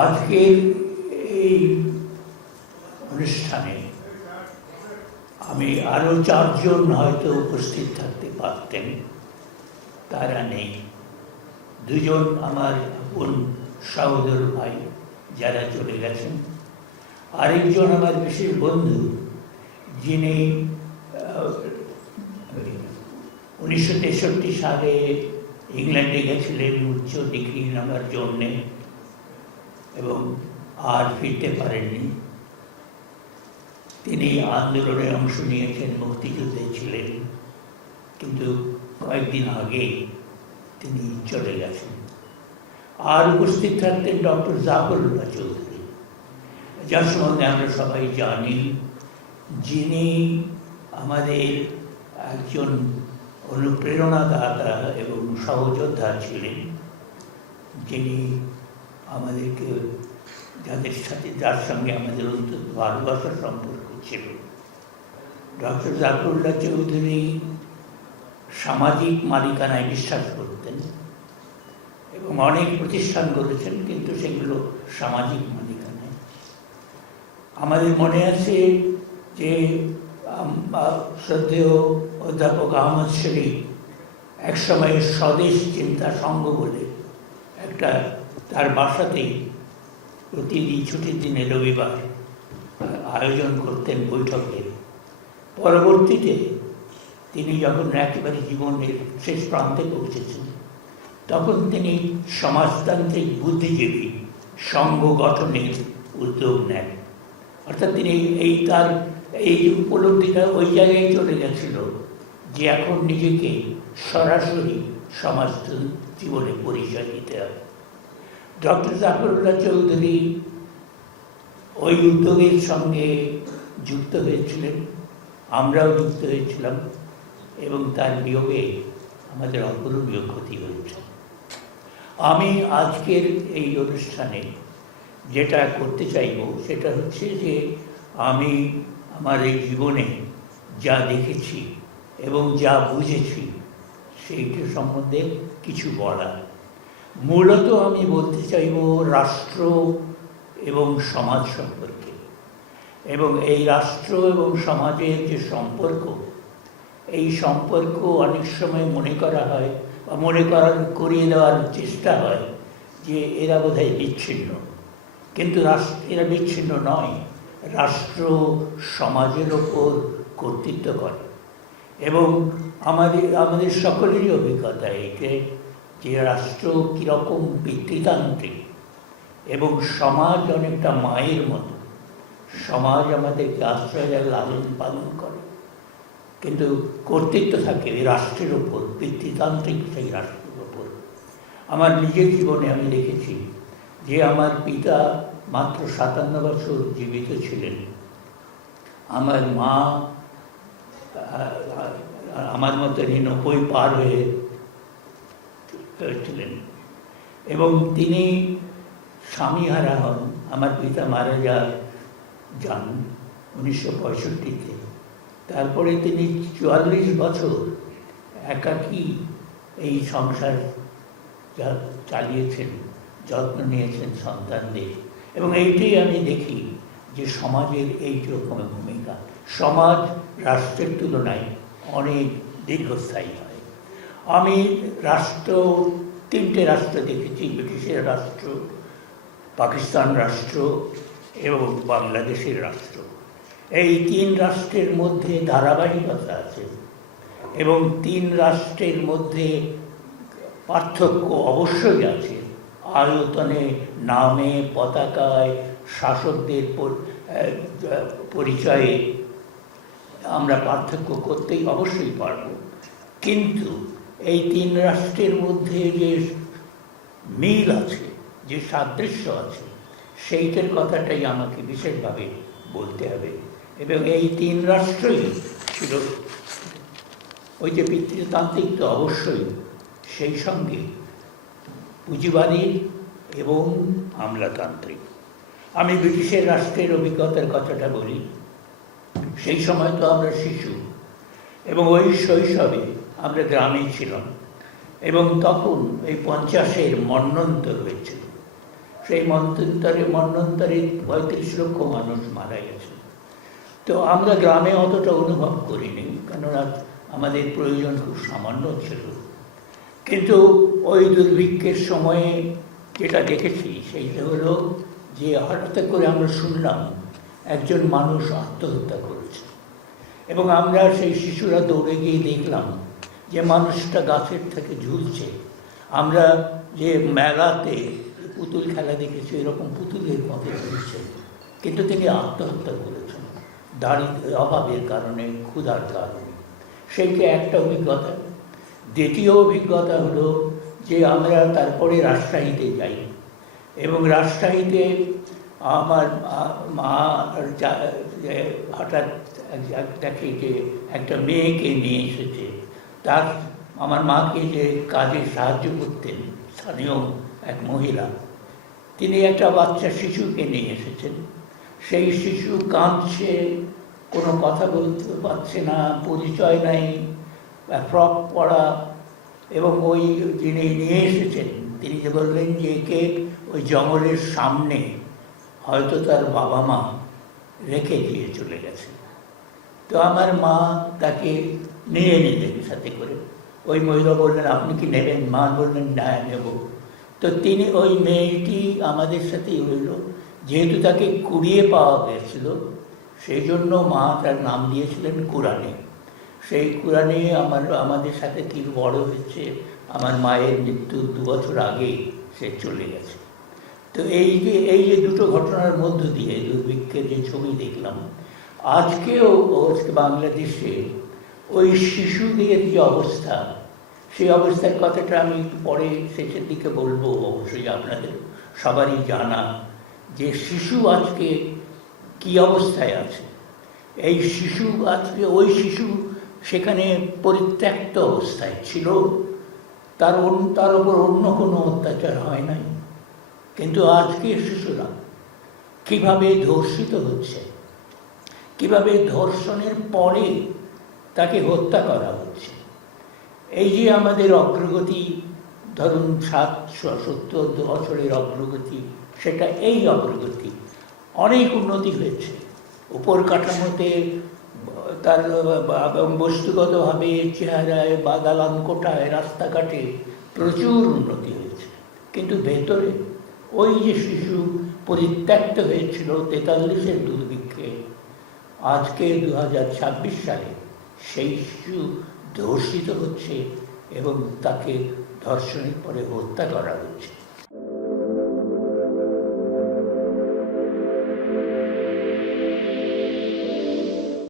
আজকের এই অনুষ্ঠানে আমি আরও 4 জন হয়তো উপস্থিত থাকতে পারতেন, তারা নেই। 2 জন আমার আপন সহোদর ভাই যারা চলে গেছেন, আরেকজন আমার বিশেষ বন্ধু যিনি 1963 সালে ইংল্যান্ডে গেছিলেন উচ্চ ডিগ্রি নেওয়ার জন্যে এবং আর ফিরতে পারেননি। তিনি আন্দোলনে অংশ নিয়েছেন, মুক্তিযুদ্ধে ছিলেন, কিন্তু কয়েকদিন আগে তিনি চলে গেছেন। আর উপস্থিত থাকতেন ডক্টর জাফরুল্লাহ চৌধুরী, যার সম্বন্ধে আমরা সবাই জানি, যিনি আমাদের একজন অনুপ্রেরণাদাতা এবং সহযোদ্ধা ছিলেন, যিনি আমাদেরকে যার সঙ্গে আমাদের অন্তত ভালোবাসার সম্পর্ক ছিল। ডক্টর জাফরুল্লাহ চৌধুরী সামাজিক মালিকানায় বিশ্বাস করতেন এবং অনেক প্রতিষ্ঠান করেছেন, কিন্তু সেগুলো সামাজিক মালিকানায়। আমাদের মনে আছে যে শ্রদ্ধেয় অধ্যাপক আহমদ শরীফ একসময় স্বদেশ চিন্তা সংঘ বলে একটা তার বাসাতেই প্রতিদিন ছুটির দিনে রবিবার আয়োজন করতেন বৈঠকের। পরবর্তীতে তিনি যখন একেবারে জীবনের শেষ প্রান্তে পৌঁছেছেন, তখন তিনি সমাজতান্ত্রিক বুদ্ধিজীবী সংঘ গঠনের উদ্যোগ নেন। অর্থাৎ তিনি তার এই উপলব্ধিটা ওই জায়গায় চলে গেছিল যে এখন নিজেকে সরাসরি সমাজ জীবনে পরিচয় দিতে হবে। ডক্টর জাফরুল্লাহ চৌধুরী ওই উদ্যোগের সঙ্গে যুক্ত হয়েছিলেন, আমরাও যুক্ত হয়েছিলাম, এবং তার বিয়োগে আমাদের অপূরণীয় ক্ষতি হয়েছে। আমি আজকের এই অনুষ্ঠানে যেটা করতে চাইব সেটা হচ্ছে যে আমি আমার এই জীবনে যা দেখেছি এবং যা বুঝেছি সেইটা সম্বন্ধে কিছু বলা। মূলত আমি বলতে চাইব রাষ্ট্র এবং সমাজ সম্পর্কে, এবং এই রাষ্ট্র এবং সমাজের যে সম্পর্ক, এই সম্পর্ক অনেক সময় মনে করা হয় বা করিয়ে দেওয়ার চেষ্টা হয় যে এরা বোধহয় বিচ্ছিন্ন, কিন্তু এরা বিচ্ছিন্ন নয়। রাষ্ট্র সমাজের ওপর কর্তৃত্ব করে, এবং আমাদের সকলেরই অভিজ্ঞতা এইটা যে রাষ্ট্র কীরকম পিতৃতান্ত্রিক এবং সমাজ অনেকটা মায়ের মতো। সমাজ আমাদেরকে আশ্রয় দেয়, লালন পালন করে, কিন্তু কর্তৃত্ব থাকে এই রাষ্ট্রের ওপর, পিতৃতান্ত্রিক সেই রাষ্ট্রের ওপর। আমার নিজের জীবনে আমি দেখেছি যে আমার পিতা মাত্র 57 বছর জীবিত ছিলেন, আমার মা আমার মতনই 90 পার হয়েছিলেন, এবং তিনি স্বামীহারা হন। আমার পিতা মারা যান 1965-তে। তারপরে তিনি 44 বছর একাকী এই সংসার চালিয়েছেন, যত্ন নিয়েছেন সন্তানদের। এবং এইটাই আমি দেখি যে সমাজের এই রকমের ভূমিকা সমাজ রাষ্ট্রের তুলনায় অনেক দীর্ঘস্থায়ী হয়। আমি 3টে রাষ্ট্র দেখেছি: ব্রিটিশের রাষ্ট্র, পাকিস্তান রাষ্ট্র এবং বাংলাদেশের রাষ্ট্র। এই 3 রাষ্ট্রের মধ্যে ধারাবাহিকতা আছে, এবং 3 রাষ্ট্রের মধ্যে পার্থক্য অবশ্যই আছে। আয়তনে, নামে, পতাকায়, শাসকদের পরিচয়ে আমরা পার্থক্য করতেই অবশ্যই পারব, কিন্তু এই 3 রাষ্ট্রের মধ্যে যে মিল আছে, যে সাদৃশ্য আছে, সেইটার কথাটাই আমাকে বিশেষভাবে বলতে হবে। এবং এই 3 রাষ্ট্রই ছিল ওই যে পিতৃতান্ত্রিক, তো অবশ্যই, সেই সঙ্গে পুঁজিবাদী এবং আমলাতান্ত্রিক। আমি ব্রিটিশের রাষ্ট্রের অভিজ্ঞতার কথাটা বলি। সেই সময় তো আমরা শিশু, এবং ওই শৈশবে আমরা গ্রামেই ছিলাম, এবং তখন এই 50-এর মন্বন্তর হয়েছিল। সেই মন্বন্তরে 35 লক্ষ মানুষ মারা গেছে। তো আমরা গ্রামে অতটা অনুভব করিনি, কেননা আমাদের প্রয়োজন খুব সামান্য ছিল। কিন্তু ওই দুর্ভিক্ষের সময়ে যেটা দেখেছি সেইটা হলো যে হঠাৎ করে আমরা শুনলাম একজন মানুষ আত্মহত্যা করেছে, এবং আমরা সেই শিশুরা দৌড়ে গিয়ে দেখলাম যে মানুষটা গাছের থেকে ঝুলছে। আমরা যে মেলাতে পুতুল খেলা দেখেছি, এরকম পুতুলের মতো ঝুলছে, কিন্তু তিনি আত্মহত্যা করেছেন অভাবের কারণে, ক্ষুধার কারণে। সেইটা একটা অভিজ্ঞতা। দ্বিতীয় অভিজ্ঞতা হলো যে আমরা তারপরে রাজশাহীতে যাই, এবং রাজশাহীতে আমার মা হঠাৎ দেখে যে একটা মেয়েকে নিয়ে এসেছে। আমার মাকে যে কাজে সাহায্য করতেন স্থানীয় এক মহিলা, তিনি একটা বাচ্চা শিশুকে নিয়ে এসেছেন। সেই শিশু কাঁদছে, কোনো কথা বলতে পারছে না, পরিচয় নাই, ফ্রক পরা, এবং ওই যিনি নিয়ে এসেছেন তিনি যে বললেন যে একে ওই জঙ্গলের সামনে হয়তো তার বাবা মা রেখে দিয়ে চলে গেছে। তো আমার মা তাকে নিয়ে নিলেন সাথে করে। ওই মহিলা বললেন আপনি কি নেবেন? মা বললেন না, নেব। তো তিনি, ওই মেয়েটি আমাদের সাথেই রইল। যেহেতু তাকে কুড়িয়ে পাওয়া গেছিল, সেই জন্য মা তার নাম দিয়েছিলেন কুরানি। সেই কুরানি আমাদের সাথে ঠিক বড় হয়েছে। আমার মায়ের মৃত্যুর 2 বছর আগে সে চলে গেছে। তো এই যে দুটো ঘটনার মধ্য দিয়ে দুর্ভিক্ষের যে ছবি দেখলাম, আজকে বাংলাদেশে ওই শিশুদের যে অবস্থা, সেই অবস্থার কথাটা আমি একটু পরে শেষের দিকে বলবো। অবশ্যই আপনাদের সবারই জানা যে শিশু আজকে কী অবস্থায় আছে। এই শিশু আজকে, ওই শিশু সেখানে পরিত্যক্ত অবস্থায় ছিল, তার উপর অন্য কোনো অত্যাচার হয় নাই। কিন্তু আজকে শিশুরা কীভাবে ধর্ষিত হচ্ছে, কীভাবে ধর্ষণের পরে তাকে হত্যা করা হচ্ছে। এই যে আমাদের অগ্রগতি, ধরুন 70 বছরের অগ্রগতি, সেটা এই অগ্রগতি অনেক উন্নতি হয়েছে। উপর কাঠামোতে তার বস্তুগতভাবে চেহারায় বা দালান কোঠায়, রাস্তাঘাটে প্রচুর উন্নতি হয়েছে। কিন্তু ভেতরে ওই যে শিশু পরিত্যক্ত হয়েছিল 43-এর দুর্ভিক্ষে, আজকে 2026 সালে সেই শিশু ধর্ষিত হচ্ছে এবং তাকে ধর্ষণের পরে হত্যা করা হচ্ছে।